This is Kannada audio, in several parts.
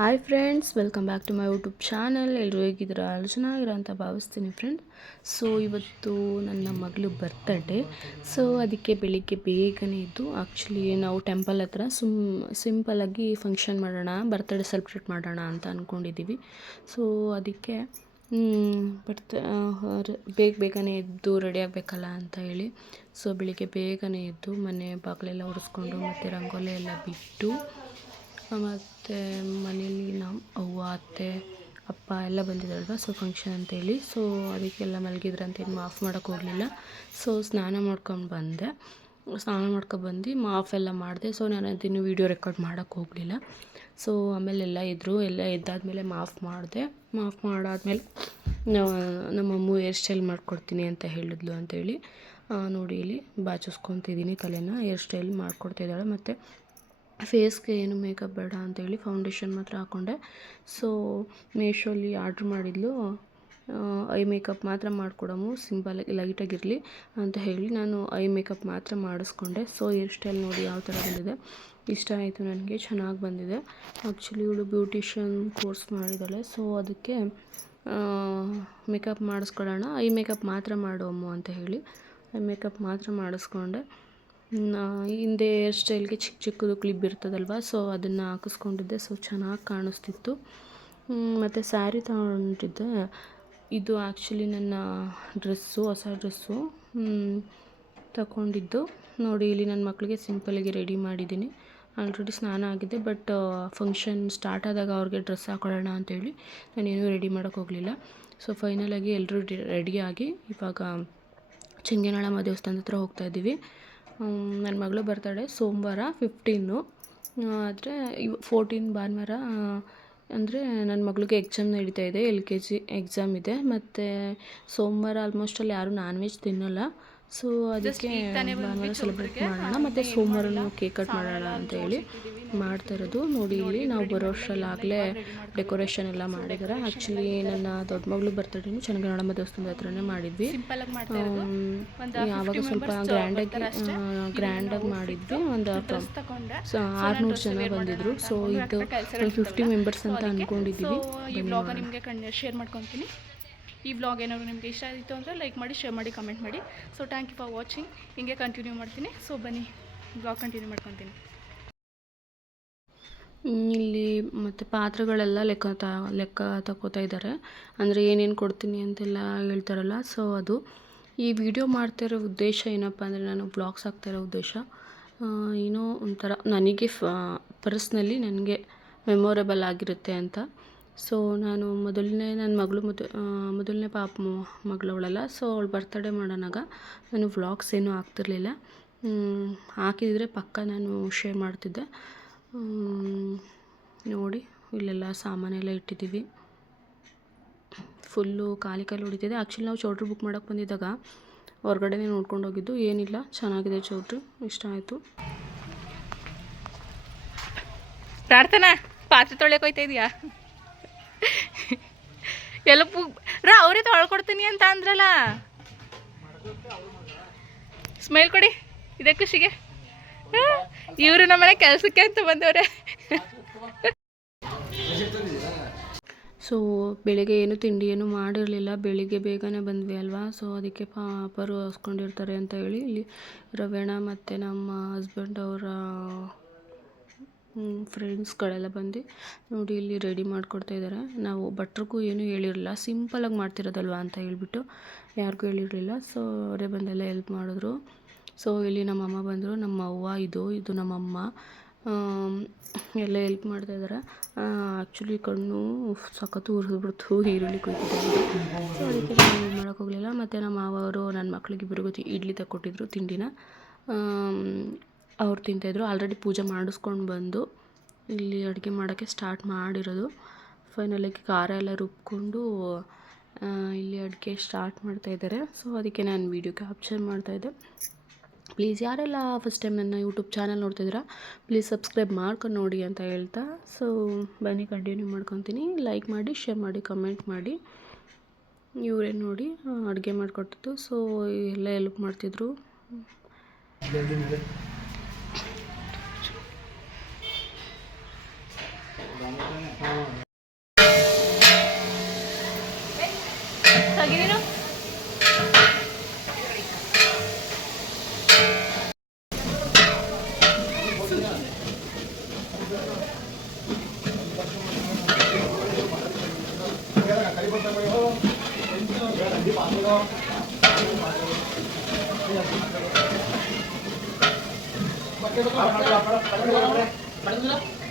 Hi friends welcome back to my YouTube channel ಎಲ್ಲರೂ ಹೇಗಿದ್ದೀರಾ? ಚೆನ್ನಾಗಿರೋ ಅಂತ ಭಾವಿಸ್ತೀನಿ ಫ್ರೆಂಡ್ ಸೊ ಇವತ್ತು ನನ್ನ ಮಗಳು ಬರ್ತಡೇ ಸೊ ಅದಕ್ಕೆ ಬೆಳಿಗ್ಗೆ ಬೇಗನೆ ಇದ್ದು ಆ್ಯಕ್ಚುಲಿ ನಾವು ಟೆಂಪಲ್ ಹತ್ರ ಸುಮ್ ಸಿಂಪಲಾಗಿ ಫಂಕ್ಷನ್ ಮಾಡೋಣ ಬರ್ತಡೇ ಸೆಲೆಬ್ರೇಟ್ ಮಾಡೋಣ ಅಂತ ಅಂದ್ಕೊಂಡಿದ್ದೀವಿ ಸೊ ಅದಕ್ಕೆ ಬರ್ತ ಬೇಗ ಬೇಗನೆ ಎದ್ದು ರೆಡಿ ಆಗಬೇಕಲ್ಲ ಅಂತ ಹೇಳಿ. ಸೊ ಬೆಳಿಗ್ಗೆ ಬೇಗನೆ ಎದ್ದು ಮನೆ ಬಾಗಿಲೆಲ್ಲ ಒರೆಸ್ಕೊಂಡು ಮತ್ತು ರಂಗೋಲಿ ಎಲ್ಲ ಬಿಟ್ಟು ಮತ್ತು ಮನೇಲಿ ನಮ್ಮ ಅವ್ವ, ಅತ್ತೆ, ಅಪ್ಪ ಎಲ್ಲ ಬಂದಿದ್ದಾರಲ್ವ? ಸೊ ಫಂಕ್ಷನ್ ಅಂತೇಳಿ ಸೊ ಅದಕ್ಕೆಲ್ಲ ಮಲಗಿದ್ರಂತ ಏನು ಮಾಫ್ ಮಾಡೋಕೆ ಹೋಗಲಿಲ್ಲ. ಸೊ ಸ್ನಾನ ಮಾಡ್ಕೊಂಡು ಬಂದೆ. ಸ್ನಾನ ಮಾಡ್ಕೊಬಂದು ಮಾಫ್ ಎಲ್ಲ ಮಾಡಿದೆ. ಸೊ ನಾನು ಅದನ್ನು ವೀಡಿಯೋ ರೆಕಾರ್ಡ್ ಮಾಡೋಕ್ಕೆ ಹೋಗಲಿಲ್ಲ. ಸೊ ಆಮೇಲೆ ಎಲ್ಲ ಇದ್ದರು ಎಲ್ಲ ಎದ್ದಾದಮೇಲೆ ಮಾಫ್ ಮಾಡಿದೆ. ಮಾಫ್ ಮಾಡಾದ್ಮೇಲೆ ನಮ್ಮಮ್ಮ ಹೇರ್ ಸ್ಟೈಲ್ ಮಾಡಿಕೊಡ್ತೀನಿ ಅಂತ ಹೇಳಿದ್ಲು ಅಂತೇಳಿ ನೋಡಿ ಇಲ್ಲಿ ಬಾಚಿಸ್ಕೊತಿದ್ದೀನಿ ತಲೆನ. ಹೇರ್ ಸ್ಟೈಲ್ ಮಾಡ್ಕೊಡ್ತಿದ್ದಾಳೆ ಮತ್ತು ಫೇಸ್ಗೆ ಏನು ಮೇಕಪ್ ಬೇಡ ಅಂತೇಳಿ ಫೌಂಡೇಶನ್ ಮಾತ್ರ ಹಾಕ್ಕೊಂಡೆ ಸೊ ಮೀಶೋಲಿ ಆರ್ಡ್ರ್ ಮಾಡಿದ್ಲು. ಐ ಮೇಕಪ್ ಮಾತ್ರ ಮಾಡಿಕೊಡಮು ಆಗಿ ಲೈಟಾಗಿರಲಿ ಅಂತ ಹೇಳಿ ನಾನು ಐ ಮೇಕಪ್ ಮಾತ್ರ ಮಾಡಿಸ್ಕೊಂಡೆ. ಸೊ ಹೇರ್ ಸ್ಟೈಲ್ ನೋಡಿ ಯಾವ ಥರ ಬಂದಿದೆ. ಇಷ್ಟ ಆಯಿತು ನನಗೆ, ಚೆನ್ನಾಗಿ ಬಂದಿದೆ. ಆ್ಯಕ್ಚುಲಿ ಇವಳು ಬ್ಯೂಟಿಷಿಯನ್ ಕೋರ್ಸ್ ಮಾಡಿದ್ದಾಳೆ ಸೊ ಅದಕ್ಕೆ ಮೇಕಪ್ ಮಾಡಿಸ್ಕೊಳ್ಳೋಣ ಐ ಮೇಕಪ್ ಮಾತ್ರ ಮಾಡೋಮು ಅಂತ ಹೇಳಿ, ಐ ಮೇಕಪ್ ಮಾತ್ರ ಮಾಡಿಸ್ಕೊಂಡೆ. ಹಿಂದೆ ಹೇರ್ ಸ್ಟೈಲ್ಗೆ ಚಿಕ್ಕ ಚಿಕ್ಕದು ಕ್ಲಿಪ್ ಇರ್ತದಲ್ವ, ಸೊ ಅದನ್ನು ಹಾಕಿಸ್ಕೊಂಡಿದ್ದೆ, ಸೊ ಚೆನ್ನಾಗಿ ಕಾಣಿಸ್ತಿತ್ತು. ಮತ್ತು ಸ್ಯಾರಿ ತಗೊಂಡಿದ್ದೆ. ಇದು ಆ್ಯಕ್ಚುಲಿ ನನ್ನ ಡ್ರೆಸ್ಸು, ಹೊಸ ಡ್ರೆಸ್ಸು. ತಗೊಂಡಿದ್ದು. ನೋಡಿ, ಇಲ್ಲಿ ನನ್ನ ಮಕ್ಕಳಿಗೆ ಸಿಂಪಲಾಗಿ ರೆಡಿ ಮಾಡಿದ್ದೀನಿ. ಆಲ್ರೆಡಿ ಸ್ನಾನ ಆಗಿದೆ, ಬಟ್ ಫಂಕ್ಷನ್ ಸ್ಟಾರ್ಟ್ ಆದಾಗ ಅವ್ರಿಗೆ ಡ್ರೆಸ್ ಹಾಕೊಳ್ಳೋಣ ಅಂತೇಳಿ ನಾನೇನು ರೆಡಿ ಮಾಡೋಕ್ಕೆ ಹೋಗಲಿಲ್ಲ. ಸೊ ಫೈನಲಾಗಿ ಎಲ್ಲರೂ ರೆಡಿಯಾಗಿ ಇವಾಗ ಚಿಂಗೇನಾಳಮ್ಮ ದೇವಸ್ಥಾನದ ಹತ್ರ ಹೋಗ್ತಾಯಿದ್ದೀವಿ ನನ್ನ ಮಗಳು ಬರ್ತಡೇ ಸೋಮವಾರ ಫಿಫ್ಟೀನು ಆದರೆ ಇವ ಫೋರ್ಟೀನ್ ಭಾನುವಾರ ಅಂದರೆ ನನ್ನ ಮಗಳಿಗೆ ಎಕ್ಸಾಮ್ ನಡೀತಾ ಇದೆ ಎಲ್ ಕೆ ಜಿ ಎಕ್ಸಾಮ್ ಇದೆ. ಮತ್ತು ಸೋಮವಾರ ಆಲ್ಮೋಸ್ಟ್ ಅಲ್ಲಿ ಯಾರೂ ನಾನ್ ವೆಜ್ ತಿನ್ನೋಲ್ಲ. ಸೊ ಅದಕ್ಕೆ ಭಾನುವಾರ ಸೆಲೆಬ್ರೇಟ್ ಮಾಡೋಣ ಮತ್ತು ಸೋಮವಾರನೂ ಕೇಕ್ ಕಟ್ ಮಾಡೋಣ ಅಂತ ಹೇಳಿ ಮಾಡ್ತಾ ಇರೋದು. ನೋಡಿ ಇಲ್ಲಿ ನಾವು ಬರೋ ವರ್ಷಲ್ಲಾಗಲೇ ಡೆಕೋರೇಷನ್ ಎಲ್ಲ ಮಾಡಿದ್ದಾರೆ ಆ್ಯಕ್ಚುಲಿ ನನ್ನ ದೊಡ್ಡ ಮಗಳು ಬರ್ತಡೇನು ಚನ್ನಗಣಮ್ಮ ದೇವಸ್ಥಾನದ ಹತ್ರನೇ ಮಾಡಿದ್ವಿ. ಯಾವಾಗ ಸ್ವಲ್ಪ ಗ್ರ್ಯಾಂಡಾಗಿ ಗ್ರ್ಯಾಂಡಾಗಿ ಮಾಡಿದ್ವಿ. ಒಂದು ಆರುನೂರು ಜನ ಬಂದಿದ್ರು. ಸೊ ಇದು ಫಿಫ್ಟಿ ಮೆಂಬರ್ಸ್ ಅಂತ ಅಂದ್ಕೊಂಡಿದ್ದೀವಿ ಶೇರ್ ಮಾಡ್ಕೊತೀನಿ. ಈ ಬ್ಲಾಗ್ ಏನಾದ್ರು ನಿಮಗೆ ಇಷ್ಟ ಆಯಿತು ಅಂದರೆ ಲೈಕ್ ಮಾಡಿ ಶೇರ್ ಮಾಡಿ ಕಮೆಂಟ್ ಮಾಡಿ. So thank you for watching ಹಿಂಗೆ ಕಂಟಿನ್ಯೂ ಮಾಡ್ತೀನಿ. ಸೊ ಬನ್ನಿ ಬ್ಲಾಗ್ ಕಂಟಿನ್ಯೂ ಮಾಡ್ಕೊತೀನಿ. ಇಲ್ಲಿ ಮತ್ತು ಪಾತ್ರೆಗಳೆಲ್ಲ ಲೆಕ್ಕ ತ, ಲೆಕ್ಕ ತಗೋತಾ ಇದ್ದಾರೆ. ಅಂದರೆ ಏನೇನು ಕೊಡ್ತೀನಿ ಅಂತೆಲ್ಲ ಹೇಳ್ತಾರಲ್ಲ ಸೊ ಅದು. ಈ ವಿಡಿಯೋ ಮಾಡ್ತಿರೋ ಉದ್ದೇಶ ಏನಪ್ಪ ಅಂದರೆ ನಾನು ಬ್ಲಾಗ್ಸ್ ಹಾಕ್ತಾಯಿರೋ ಉದ್ದೇಶ. ಏನೋ ಒಂಥರ ನನಗೆ ಫ ಪರ್ಸ್ನಲಿ ನನಗೆ ಮೆಮೊರೇಬಲ್ ಆಗಿರುತ್ತೆ ಅಂತ. ಸೊ ನಾನು ಮೊದಲನೇ ನನ್ನ ಮಗಳು ಮೊದ ಮೊದಲನೇ ಪಾಪ ಮಗಳವಳಲ್ಲ. ಸೊ ಅವಳು ಬರ್ತಡೇ ಮಾಡೋಣಾಗ ನಾನು ವ್ಲಾಗ್ಸ್ ಏನೂ ಆಗ್ತಿರಲಿಲ್ಲ ಹಾಕಿದರೆ ಪಕ್ಕ ನಾನು ಶೇರ್ ಮಾಡ್ತಿದ್ದೆ. ನೋಡಿ, ಇಲ್ಲೆಲ್ಲ ಸಾಮಾನೆಲ್ಲ ಇಟ್ಟಿದ್ದೀವಿ. ಫುಲ್ಲು ಖಾಲಿ ಖಾಲಿ ಹೊಡಿತಿದೆ. ಆ್ಯಕ್ಚುಲಿ ನಾವು ಚೌಟ್ರಿ ಬುಕ್ ಮಾಡೋಕ್ಕೆ ಬಂದಿದ್ದಾಗ ಹೊರಗಡೆನೇ ನೋಡ್ಕೊಂಡು ಹೋಗಿದ್ದು. ಏನಿಲ್ಲ, ಚೆನ್ನಾಗಿದೆ ಚೌಟ್ರಿ. ಇಷ್ಟ ಆಯಿತು. ಪ್ರಾರ್ಥನಾ, ಪಾತ್ರೆ ತೊಳೆಯೋಕೆ ಹೋಯ್ತಾ ಇದೆಯಾ? ಎಲ್ಲ ಪು ರಾ, ಅವರೇ ತೊಳ್ಕೊಡ್ತೀನಿ ಅಂತ ಅಂದ್ರಲ್ಲ? ಸ್ಮೈಲ್ ಕೊಡಿ, ಇದೇ ಖುಷಿಗೆ. ಇವರು ನಮ್ಮನೆ ಕೆಲಸಕ್ಕೆ ಅಂತ ಬಂದವ್ರೆ. ಸೊ ಬೆಳಿಗ್ಗೆ ಏನು ತಿಂಡಿ ಏನು ಮಾಡಿರಲಿಲ್ಲ, ಬೆಳಿಗ್ಗೆ ಬೇಗನೆ ಬಂದ್ವಿ ಅಲ್ವಾ? ಸೊ ಅದಕ್ಕೆ ಪಾಪರು ಹಸ್ಕೊಂಡಿರ್ತಾರೆ ಅಂತ ಹೇಳಿ ಇಲ್ಲಿ ರವೇಣ ಮತ್ತು ನಮ್ಮ ಹಸ್ಬೆಂಡ್ ಅವರ ಫ್ರೆಂಡ್ಸ್ಗಳೆಲ್ಲ ಬಂದು ನೋಡಿ ಇಲ್ಲಿ ರೆಡಿ ಮಾಡಿಕೊಡ್ತಾ ಇದ್ದಾರೆ. ನಾವು ಭಟ್ರಿಗೂ ಏನೂ ಹೇಳಿರಲಿಲ್ಲ. ಸಿಂಪಲಾಗಿ ಮಾಡ್ತಿರೋದಲ್ವ ಅಂತ ಹೇಳ್ಬಿಟ್ಟು ಯಾರಿಗೂ ಹೇಳಿರಲಿಲ್ಲ. ಸೊ ಅವರೇ ಬಂದೆಲ್ಲ ಹೆಲ್ಪ್ ಮಾಡಿದ್ರು. ಸೊ ಇಲ್ಲಿ ನಮ್ಮಮ್ಮ ಬಂದರು. ನಮ್ಮ ಅವ್ವ ಇದು ಇದು ನಮ್ಮಮ್ಮ ಎಲ್ಲ ಹೆಲ್ಪ್ ಮಾಡ್ತಾ ಇದ್ದಾರೆ. ಆ್ಯಕ್ಚುಲಿ ಕಣ್ಣು ಸಖತ್ತು ಉರಿದ್ಬಿಡ್ತು, ಈರುಳ್ಳಿ ಕುಯ್ತಿದ್ದೆ. ಸೊ ಅದಕ್ಕೆ ನಾನು ಇದು ಮಾಡೋಕ್ಕೆ ಹೋಗಲಿಲ್ಲ ಮತ್ತು ನಮ್ಮ ಮಾವರು, ನನ್ನ ಮಕ್ಳಿಗೆ ಇಬ್ಬರಿಗೂ ಇಡ್ಲಿ ತಗೊಟ್ಟಿದ್ರು ತಿಂಡಿನ. ಅವ್ರು ತಿಂತಾಯಿದ್ರು ಆಲ್ರೆಡಿ ಪೂಜೆ ಮಾಡಿಸ್ಕೊಂಡು ಬಂದು ಇಲ್ಲಿ ಅಡುಗೆ ಮಾಡೋಕ್ಕೆ ಸ್ಟಾರ್ಟ್ ಮಾಡಿರೋದು. ಫೈನಲಾಗಿ ಖಾರ ಎಲ್ಲ ರುಬ್ಕೊಂಡು ಇಲ್ಲಿ ಅಡುಗೆ ಸ್ಟಾರ್ಟ್ ಮಾಡ್ತಾಯಿದ್ದಾರೆ ಸೊ ಅದಕ್ಕೆ ನಾನು ವೀಡಿಯೋ ಕ್ಯಾಪ್ಚರ್ ಮಾಡ್ತಾಯಿದ್ದೆ ಪ್ಲೀಸ್ ಯಾರೆಲ್ಲ ಫಸ್ಟ್ ಟೈಮ್ ನನ್ನ ಯೂಟ್ಯೂಬ್ ಚಾನಲ್ ನೋಡ್ತಿದ್ದೀರಾ ಪ್ಲೀಸ್ ಸಬ್ಸ್ಕ್ರೈಬ್ ಮಾಡ್ಕೊಂಡು ನೋಡಿ ಅಂತ ಹೇಳ್ತಾ. ಸೊ ಬನ್ನಿ ಕಂಟಿನ್ಯೂ ಮಾಡ್ಕೊತೀನಿ. ಲೈಕ್ ಮಾಡಿ ಶೇರ್ ಮಾಡಿ ಕಮೆಂಟ್ ಮಾಡಿ. ಇವರೇ ನೋಡಿ, ಅಡುಗೆ ಮಾಡಿಕೊಟ್ಟಿದ್ದು ಸೊ ಎಲ್ಲ ಹೆಲ್ಪ್ ಮಾಡ್ತಿದ್ರು.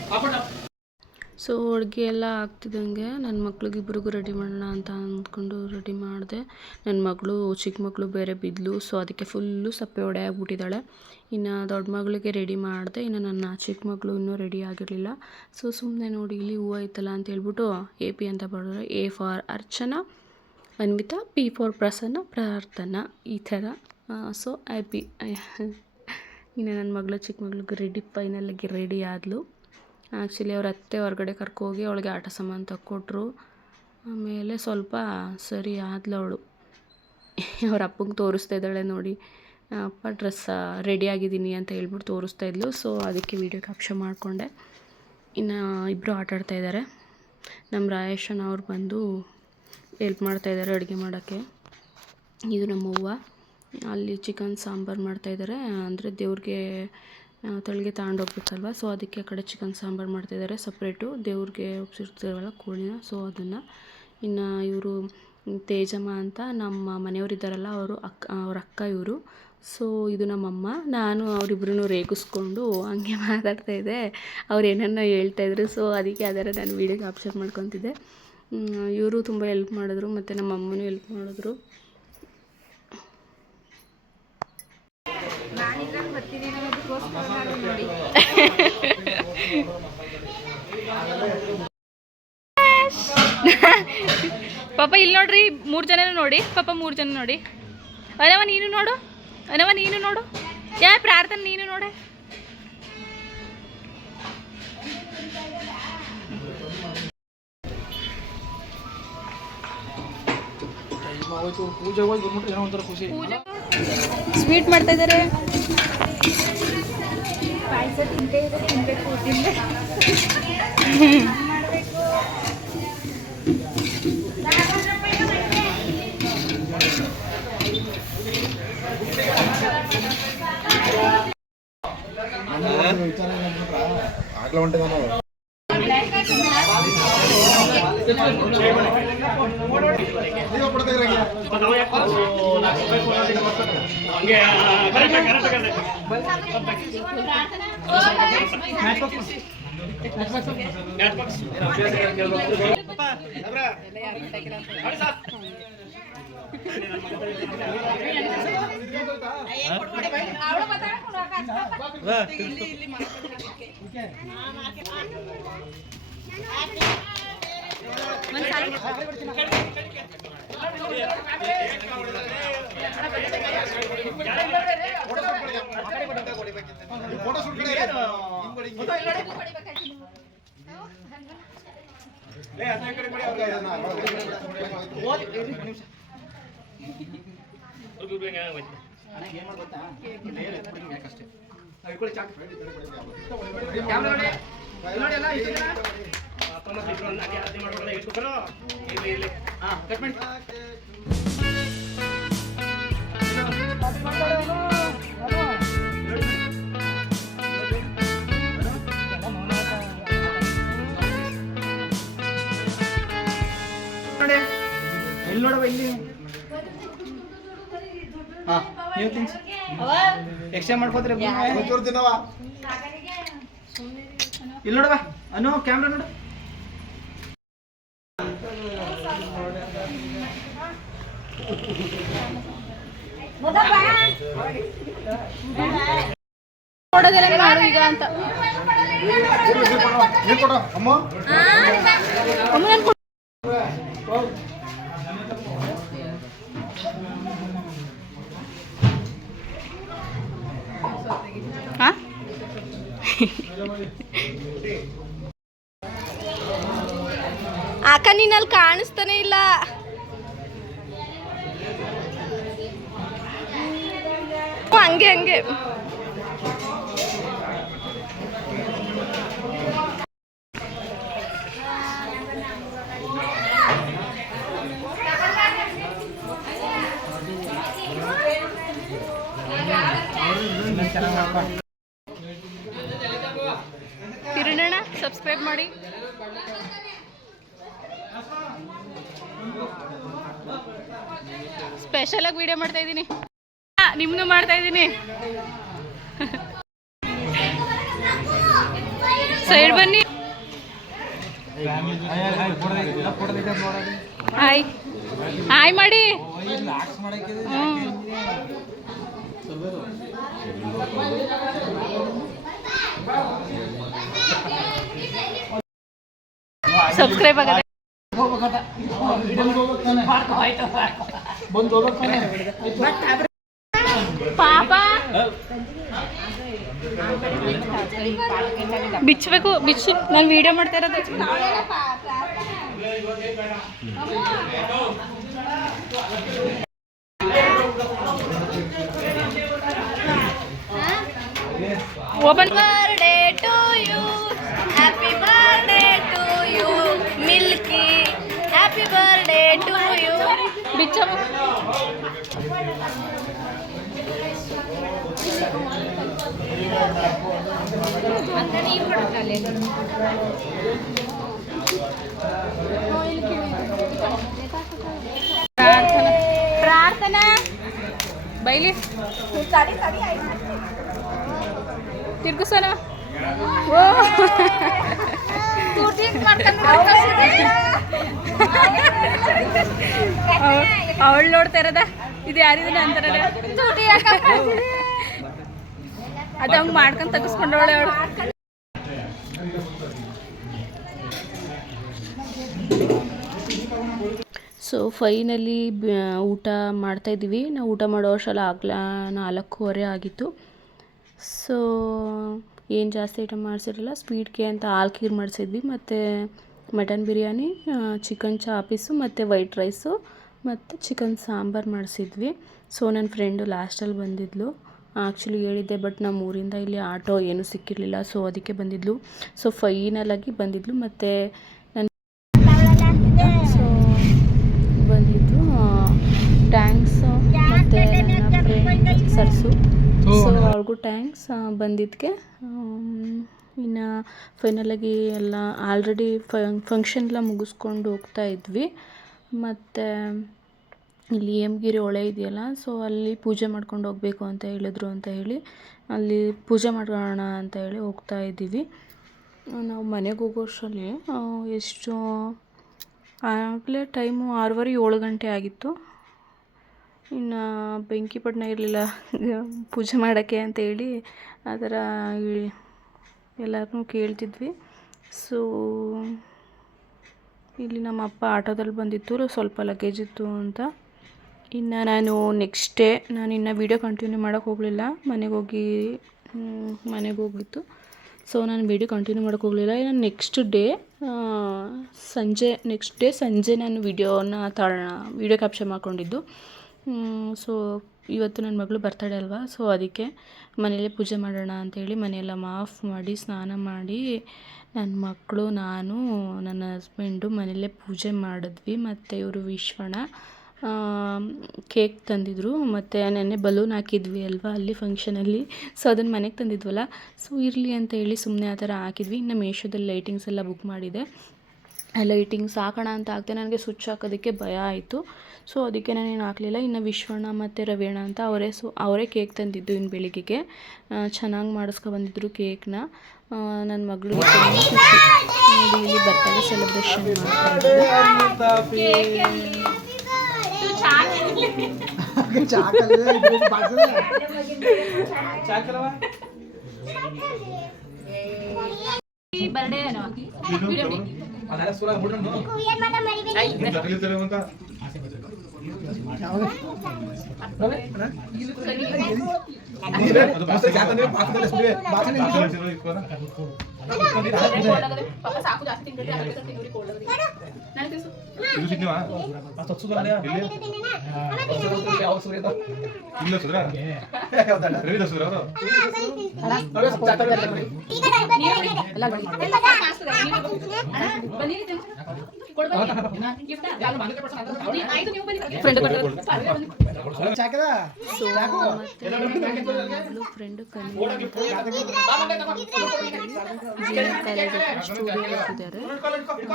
apa nak ಸೊ ಅಡುಗೆ ಎಲ್ಲ ಆಗ್ತಿದ್ದಂಗೆ ನನ್ನ ಮಕ್ಳಿಗೆ ಇಬ್ರಿಗೂ ರೆಡಿ ಮಾಡೋಣ ಅಂತ ಅಂದ್ಕೊಂಡು ರೆಡಿ ಮಾಡಿದೆ. ನನ್ನ ಮಗಳು, ಚಿಕ್ಕ ಮಗಳು ಬೇರೆ ಬಿದ್ದಲು ಸೊ ಅದಕ್ಕೆ ಫುಲ್ಲು ಸಪ್ಪೆ ಒಡೆ ಆಗ್ಬಿಟ್ಟಿದ್ದಾಳೆ. ಇನ್ನು ದೊಡ್ಡ ಮಗಳಿಗೆ ರೆಡಿ ಮಾಡಿದೆ. ಇನ್ನು ನನ್ನ ಚಿಕ್ಕ ಮಗಳು ಇನ್ನೂ ರೆಡಿ ಆಗಿರಲಿಲ್ಲ. ಸೊ ಸುಮ್ಮನೆ ನೋಡಿ ಇಲ್ಲಿ ಹೂವು ಐತಲ್ಲ ಅಂತ ಹೇಳ್ಬಿಟ್ಟು ಎ ಪಿ ಅಂತ ಬರೆದ್ರೆ. A for Archana, Anvita, P for Prasanna, Prarthana ಈ ಥರ. ಸೊ ಐ ಪಿ, ಇನ್ನು ನನ್ನ ಮಗಳು ಚಿಕ್ಕ ಮಗಳಿಗೆ ರೆಡಿ ಫೈನಲ್ಲಾಗಿ ರೆಡಿ ಆದಳು ಆ್ಯಕ್ಚುಲಿ ಅವ್ರ ಅತ್ತೆ ಹೊರಗಡೆ ಕರ್ಕೋಗಿ ಅವಳಿಗೆ ಆಟ ಸಾಮಾನು ತಕ್ಕೊಟ್ರು. ಆಮೇಲೆ ಸ್ವಲ್ಪ ಸರಿ ಆದ್ಲು ಅವಳು ಅವ್ರ ಅಪ್ಪಂಗೆ ತೋರಿಸ್ತಾ ಇದ್ದಾಳೆ ನೋಡಿ. ಅಪ್ಪ, ಡ್ರೆಸ್ ರೆಡಿ ಆಗಿದ್ದೀನಿ ಅಂತ ಹೇಳ್ಬಿಟ್ಟು ತೋರಿಸ್ತಾ ಇದ್ಲು. ಸೊ ಅದಕ್ಕೆ ವೀಡಿಯೋ ಕ್ಯಾಪ್ಷನ್ ಮಾಡಿಕೊಂಡೆ. ಇನ್ನು ಇಬ್ಬರು ಆಟ ಆಡ್ತಾ ಇದ್ದಾರೆ ನಮ್ಮ ರಾಯೇಶನ್ ಅವ್ರು ಬಂದು ಹೆಲ್ಪ್ ಮಾಡ್ತಾಯಿದ್ದಾರೆ ಅಡುಗೆ ಮಾಡೋಕ್ಕೆ. ಇದು ನಮ್ಮವ್ವ. ಅಲ್ಲಿ ಚಿಕನ್ ಸಾಂಬಾರು ಮಾಡ್ತಾಯಿದ್ದಾರೆ ಅಂದರೆ ದೇವ್ರಿಗೆ ತಳಿಗೆ ತಗೊಂಡೋಗ್ಬೇಕಲ್ವ ಸೊ ಅದಕ್ಕೆ ಆ ಕಡೆ ಚಿಕನ್ ಸಾಂಬಾರು ಮಾಡ್ತಿದ್ದಾರೆ ಸಪ್ರೇಟು ದೇವ್ರಿಗೆ ಉಪ್ಸಿರ್ತೀವಲ್ಲ ಕೋಳಿನ. ಸೊ ಅದನ್ನು ಇನ್ನು ಇವರು ತೇಜಮ್ಮ ಅಂತ ನಮ್ಮ ಮನೆಯವರಿದ್ದಾರಲ್ಲ ಅವರು ಅಕ್ಕ, ಅವ್ರ ಅಕ್ಕ ಇವರು. ಸೊ ಇದು ನಮ್ಮಮ್ಮ. ನಾನು ಅವರಿಬ್ರು ರೇಗಿಸ್ಕೊಂಡು ಹಂಗೆ ಮಾತಾಡ್ತಾ ಇದ್ದೆ. ಅವ್ರು ಏನನ್ನ ಹೇಳ್ತಾಯಿದ್ರು ಸೊ ಅದಕ್ಕೆ ಅದರ ನಾನು ವೀಡಿಯೋಗೆ ಕ್ಯಾಪ್ಚರ್ ಮಾಡ್ಕೊತಿದ್ದೆ. ಇವರು ತುಂಬ ಹೆಲ್ಪ್ ಮಾಡಿದ್ರು, ಮತ್ತು ನಮ್ಮ ಅಮ್ಮನೂ ಹೆಲ್ಪ್ ಮಾಡಿದ್ರು. ಪಾಪ ಇಲ್ಲಿ ನೋಡ್ರಿ ಮೂರು ಜನ ನೋಡಿ. ಪಾಪ ಮೂರು ಜನ ನೋಡಿ. ಅನವ ನೀನು ನೋಡು. ಅನವ ನೀನು ನೋಡು. ಯಾ ಪ್ರಾರ್ಥನೆ ನೀನು ನೋಡೆ. ಸ್ವೀಟ್ ಮಾಡ್ತಾ ಇದಾರೆ. ಒಂಥರ ಖುಷಿ ಸ್ವೀಟ್ ಮಾಡ್ತಾ ಇದ್ದಾರೆ ಆಗ್ಲೇ ಹೊಂಟಿದ ಇಲ್ಲಿ ಇಲ್ಲಿ ನಾವು ಎಲ್ಲಿ ನೋಡವ ಇಲ್ಲಿ ಹಾ ನೀವು ತಿನ್ಸಿ. ಎಕ್ಸ್ಚೇಂಜ್ ಮಾಡ್ಕೋತೀರಿ ಇಲ್ಲಿ ನೋಡವ ಅನು ಕ್ಯಾಮ್ರಾ ನೋಡು. ನೋಡೋದೆಲ್ಲ ಮಾಡು ಈಗ ಅಂತ ಅಮ್ಮ ಅಮ್ಮ. ಹಾ? ಅಕ್ಕ ಕಾಣಿಸ್ತಾನೆ ಇಲ್ಲ. ಹಂಗೆ ಹಂಗೆ ಕಿರಣಣ್ಣ ಸಬ್ಸ್ಕ್ರೈಬ್ ಮಾಡಿ ಸ್ಪೆಷಲ್ ಆಗಿ ವಿಡಿಯೋ ಮಾಡ್ತಾ ಇದ್ದೀನಿ. ನಿಮ್ನು ಮಾಡ್ತಾ ಇದ್ದೀನಿ. ಸೈಡ್ ಬನ್ನಿ. ಹಾಯ್ ಹಾಯ್ ಮಾಡಿ. ಸಬ್ಸ್ಕ್ರೈಬ್ ಆಗದೆ. ಪಾಪ. ಬಿಚ್ಚಬೇಕು ಬಿಚ್ಚು. ನಾನು ವಿಡಿಯೋ ಮಾಡ್ತಾ ಇರೋದು. Open birthday to you happy birthday to you Milky happy birthday to you ಬಿಚ್ಚ ಅಂತ ನೀವು ಕೊಡ್ತಲ್ಲ ಪ್ರಾರ್ಥನಾ. ಬೈಲಿ. ತಿರ್ಗಿಸೋಣ. ಓ. ಅವಳು ನೋಡ್ತಾ ಇರೋದ? ಇದು ಯಾರಿದನ ಅಂತಾರಲ್ಲ ಅದು ಹಂಗೆ ಮಾಡ್ಕೊಂಡು ತಗಸ್ಕೊಂಡವಳೆ ಸೊ ಫೈನಲಿ ಊಟ ಮಾಡ್ತಾಯಿದ್ದೀವಿ ನಾವು ಊಟ ಮಾಡೋ ವರ್ಷಲ್ಲ ಆಗ್ಲ ನಾಲ್ಕೂವರೆ ಆಗಿತ್ತು. ಸೊ ಏನು ಜಾಸ್ತಿ ಐಟಮ್ ಮಾಡಿಸಿರಲ್ಲ ಸ್ವೀಟ್ಗೆ ಅಂತ ಹಾಲು ಖೀರ್ ಮಾಡಿಸಿದ್ವಿ. ಮತ್ತು ಮಟನ್ ಬಿರಿಯಾನಿ ಚಿಕನ್ ಚಾಪೀಸು ಮತ್ತು ವೈಟ್ ರೈಸು ಮತ್ತು ಚಿಕನ್ ಸಾಂಬಾರು ಮಾಡಿಸಿದ್ವಿ. ಸೊ ನನ್ನ ಫ್ರೆಂಡು ಲಾಸ್ಟಲ್ಲಿ ಬಂದಿದ್ಲು. ಆ್ಯಕ್ಚುಲಿ ಹೇಳಿದ್ದೆ ಬಟ್ ನಮ್ಮ ಊರಿಂದ ಇಲ್ಲಿ ಆಟೋ ಏನೂ ಸಿಕ್ಕಿರಲಿಲ್ಲ. ಸೊ ಅದಕ್ಕೆ ಬಂದಿದ್ಲು. ಸೊ ಫೈನಲಾಗಿ ಬಂದಿದ್ಲು. ಮತ್ತು ನನ್ನ ಸೊ ಬಂದಿದ್ದು ಟ್ಯಾಂಕ್ಸ್ ಮತ್ತು ನನ್ನ ಫ್ರೆಂಡ್ ಸರ್ಸು. ಸೊ ಅವ್ರಿಗೂ ಟ್ಯಾಂಕ್ಸ್ ಬಂದಿದ್ದಕ್ಕೆ ಇನ್ನು ಫೈನಲಾಗಿ ಎಲ್ಲ ಆಲ್ರೆಡಿ ಫಂಕ್ಷನ್ ಎಲ್ಲ ಮುಗಿಸ್ಕೊಂಡು ಹೋಗ್ತಾ ಇದ್ವಿ. ಮತ್ತು ಇಲ್ಲಿ ಹೇಮಗಿರಿ ಹೊಳೆ ಇದೆಯಲ್ಲ ಸೊ ಅಲ್ಲಿ ಪೂಜೆ ಮಾಡ್ಕೊಂಡು ಹೋಗಬೇಕು ಅಂತ ಹೇಳಿದ್ರು ಅಂತ ಹೇಳಿ, ಅಲ್ಲಿ ಪೂಜೆ ಮಾಡೋಣ ಅಂತ ಹೇಳಿ ಹೋಗ್ತಾ ಇದ್ದೀವಿ. ನಾವು ಮನೆಗೆ ಹೋಗೋಷ್ಟರಲ್ಲಿ ಎಷ್ಟು, ಆಗಲೇ ಟೈಮು ಆರೂವರೆ ಏಳು ಗಂಟೆ ಆಗಿತ್ತು. ಇನ್ನು ಬೆಂಕಿ ಪಟ್ಟಣ ಇರಲಿಲ್ಲ, ಪೂಜೆ ಮಾಡೋಕ್ಕೆ ಅಂತೇಳಿ ಆ ಥರ ಎಲ್ಲರನ್ನೂ ಕೇಳ್ತಿದ್ವಿ. ಸೊ ಇಲ್ಲಿ ನಮ್ಮ ಅಪ್ಪ ಆಟೋದಲ್ಲಿ ಬಂದಿತ್ತು, ಸ್ವಲ್ಪ ಲಗೇಜ್ ಇತ್ತು ಅಂತ. ಇನ್ನು ನಾನು ನೆಕ್ಸ್ಟ್ ಡೇ ನಾನು ಇನ್ನು ವೀಡಿಯೋ ಕಂಟಿನ್ಯೂ ಮಾಡೋಕ್ಕೆ ಹೋಗಲಿಲ್ಲ. ಮನೆಗೆ ಹೋಗಿ ಮನೆಗೆ ಹೋಗಿತ್ತು ಸೊ ನಾನು ವೀಡಿಯೋ ಕಂಟಿನ್ಯೂ ಮಾಡೋಕ್ಕೆ ಹೋಗಲಿಲ್ಲ. ಇನ್ನು ನೆಕ್ಸ್ಟ್ ಡೇ ಸಂಜೆ ನೆಕ್ಸ್ಟ್ ಡೇ ಸಂಜೆ ನಾನು ವೀಡಿಯೋನ ತಾಳೋಣ ವೀಡಿಯೋ ಕ್ಯಾಪ್ಚರ್ ಮಾಡ್ಕೊಂಡಿದ್ದು. ಸೊ ಇವತ್ತು ನನ್ನ ಮಗಳು ಬರ್ತಡೇ ಅಲ್ವಾ? ಸೊ ಅದಕ್ಕೆ ಮನೆಯಲ್ಲೇ ಪೂಜೆ ಮಾಡೋಣ ಅಂಥೇಳಿ ಮನೆಯೆಲ್ಲ ಮಾಫ್ ಮಾಡಿ, ಸ್ನಾನ ಮಾಡಿ ನನ್ನ ಮಕ್ಕಳು ನಾನು, ನನ್ನ ಹಸ್ಬೆಂಡು ಮನೆಯಲ್ಲೇ ಪೂಜೆ ಮಾಡಿದ್ವಿ. ಮತ್ತು ಇವರು ವಿಶ್ವಣ ಕೇಕ್ ತಂದಿದ್ದರು ಮತ್ತು ನೆನ್ನೆ ಬಲೂನ್ ಹಾಕಿದ್ವಿ ಅಲ್ವಾ ಅಲ್ಲಿ ಫಂಕ್ಷನಲ್ಲಿ ಸೊ ಅದನ್ನು ಮನೆಗೆ ತಂದಿದ್ವಲ್ಲ. ಸೊ ಇರಲಿ ಅಂತ ಹೇಳಿ ಸುಮ್ಮನೆ ಆ ಥರ ಹಾಕಿದ್ವಿ. ಇನ್ನು ಮೀಶೋದಲ್ಲಿ ಲೈಟಿಂಗ್ಸ್ ಎಲ್ಲ ಬುಕ್ ಮಾಡಿದೆ. ಲೈಟಿಂಗ್ಸ್ ಹಾಕೋಣ ಅಂತ ಹಾಕ್ದೆ ನನಗೆ ಸ್ವಿಚ್ ಹಾಕೋದಕ್ಕೆ ಭಯ ಆಯಿತು. ಸೊ ಅದಕ್ಕೆ ನಾನೇನು ಹಾಕಲಿಲ್ಲ. ಇನ್ನು ವಿಶ್ವಣ್ಣ ಮತ್ತು ರವೇಣ ಅಂತ ಅವರೇ ಸೊ, ಅವರೇ ಕೇಕ್ ತಂದಿದ್ದು ಇನ್ನು ಬೆಳಿಗ್ಗೆಗೆ. ಚೆನ್ನಾಗಿ ಮಾಡಿಸ್ಕೊ ಬಂದಿದ್ರು ಕೇಕ್ನ. ನನ್ನ ಮಗಳು ಇಲ್ಲಿ ಸೆಲೆಬ್ರೇಷನ್ ಮಾಡ್ತಾ चहा चाय आहे, दूध पाजलं आहे. चाय केला बा? बर्थडे आहे ना अनारस तुला मोठं नको. टाकली तरी म्हणता हा? आता पाच- पाच- पाच- पाच- पाच- पाच- पाच- पाच- पाच- पाच- पाच- ಬಾತನೆ ಸಾಕು ಜಾಸ್ತಿ ತಿಂಗಳು ನನಗೆ ತಿನ್ಸು ಇದು ಸಿಗ್ನವಾ ಅಷ್ಟು ಸುರ ಇಲ್ಲಿ ಯಾವ ಸುರ ಇದು ಇಲ್ಲ ಸುರ ರವಿ ಸುರ ಅವರು friend so junior college studio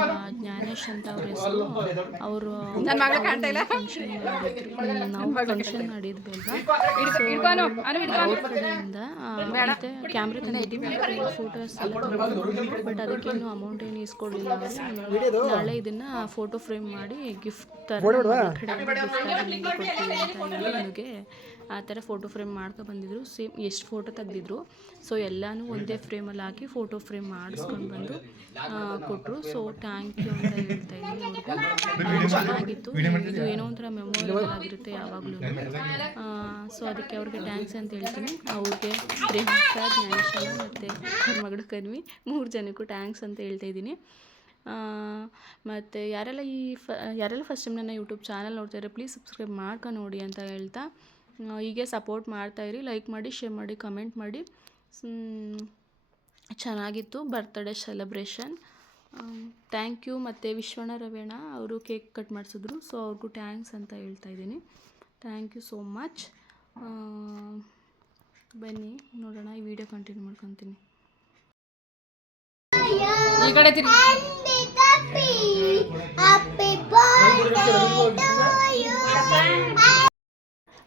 ಆ, ಜ್ಞಾನೇಶ್ ಅಂತ ಅವ್ರ ಹೆಸರು. ಅವರು ಫಂಕ್ಷನ್ ನಾವು ಫಂಕ್ಷನ್ ಮಾಡಿದ್ವಿ ಅಲ್ವಾ ಅವ್ರ ಕಡೆಯಿಂದ ಆ, ಮತ್ತೆ ಕ್ಯಾಮ್ರಾ ತಂದಿದ್ದೀವಿ. ಫೋಟೋಸ್ ಎಲ್ಲ ಬಟ್ ಅದಕ್ಕೇನು ಅಮೌಂಟ್ ಏನು ಇಸ್ಕೊಡ್ಲಿಲ್ಲ ಅವರು ನಾಳೆ ಇದನ್ನ ಫೋಟೋ ಫ್ರೇಮ್ ಮಾಡಿ ಗಿಫ್ಟ್ ತರ ಕಡೆ ಕೊಡ್ತೀವಿ ಅಂತ ಹೇಳಿ ನನಗೆ. ಆ ಥರ ಫೋಟೋ ಫ್ರೇಮ್ ಮಾಡ್ಕೊ ಬಂದಿದ್ರು. ಸೇಮ್ ಎಷ್ಟು ಫೋಟೋ ತೆಗ್ದಿದ್ರು. ಸೊ ಎಲ್ಲನೂ ಒಂದೇ ಫ್ರೇಮಲ್ಲಿ ಹಾಕಿ ಫೋಟೋ ಫ್ರೇಮ್ ಮಾಡಿಸ್ಕೊಂಡು ಬಂದು ಕೊಟ್ಟರು ಸೊ ಥ್ಯಾಂಕ್ ಯು ಅಂತ ಹೇಳ್ತಾ ಇದ್ದೀನಿ. ಚೆನ್ನಾಗಿತ್ತು. ಇದು ಏನೋ ಒಂಥರ ಮೆಮೊರೇಬಲ್ ಆಗಿರುತ್ತೆ ಯಾವಾಗಲೂ. ಸೊ ಅದಕ್ಕೆ ಅವ್ರಿಗೆ ಥ್ಯಾಂಕ್ಸ್ ಅಂತ ಹೇಳ್ತೀನಿ. ಅವ್ರಿಗೆ ಪ್ರೇಮಿಕ ಜ್ಞಾನೇಶನ ಮತ್ತು ಮಗಳು ಕನ್ವಿ, ಮೂರು ಜನಕ್ಕೂ ಥ್ಯಾಂಕ್ಸ್ ಅಂತ ಹೇಳ್ತಾ ಇದ್ದೀನಿ. ಮತ್ತು ಯಾರೆಲ್ಲ ಈ ಫ ಯಾರೆಲ್ಲ ಫಸ್ಟ್ ಟೈಮ್ ನನ್ನ ಯೂಟ್ಯೂಬ್ ಚಾನಲ್ ನೋಡ್ತಾರೆ ಪ್ಲೀಸ್ ಸಬ್ಸ್ಕ್ರೈಬ್ ಮಾಡ್ಕೊಂಡು ನೋಡಿ ಅಂತ ಹೇಳ್ತಾ ಹೀಗೆ ಸಪೋರ್ಟ್ ಮಾಡ್ತಾಯಿರಿ ಲೈಕ್ ಮಾಡಿ ಶೇರ್ ಮಾಡಿ ಕಮೆಂಟ್ ಮಾಡಿ. ಚೆನ್ನಾಗಿತ್ತು ಬರ್ತ್ಡೇ ಸೆಲೆಬ್ರೇಷನ್ ಥ್ಯಾಂಕ್ ಯು ಮತ್ತು ವಿಶ್ವಣ ರವೇಣ ಅವರು ಕೇಕ್ ಕಟ್ ಮಾಡಿಸಿದ್ರು ಸೊ ಅವ್ರಿಗೂ ಥ್ಯಾಂಕ್ಸ್ ಅಂತ ಹೇಳ್ತಾ ಇದ್ದೀನಿ. ಥ್ಯಾಂಕ್ ಯು ಸೋ ಮಚ್ ಬನ್ನಿ, ನೋಡೋಣ, ಈ ವಿಡಿಯೋ ಕಂಟಿನ್ಯೂ ಮಾಡ್ಕೊತೀನಿ.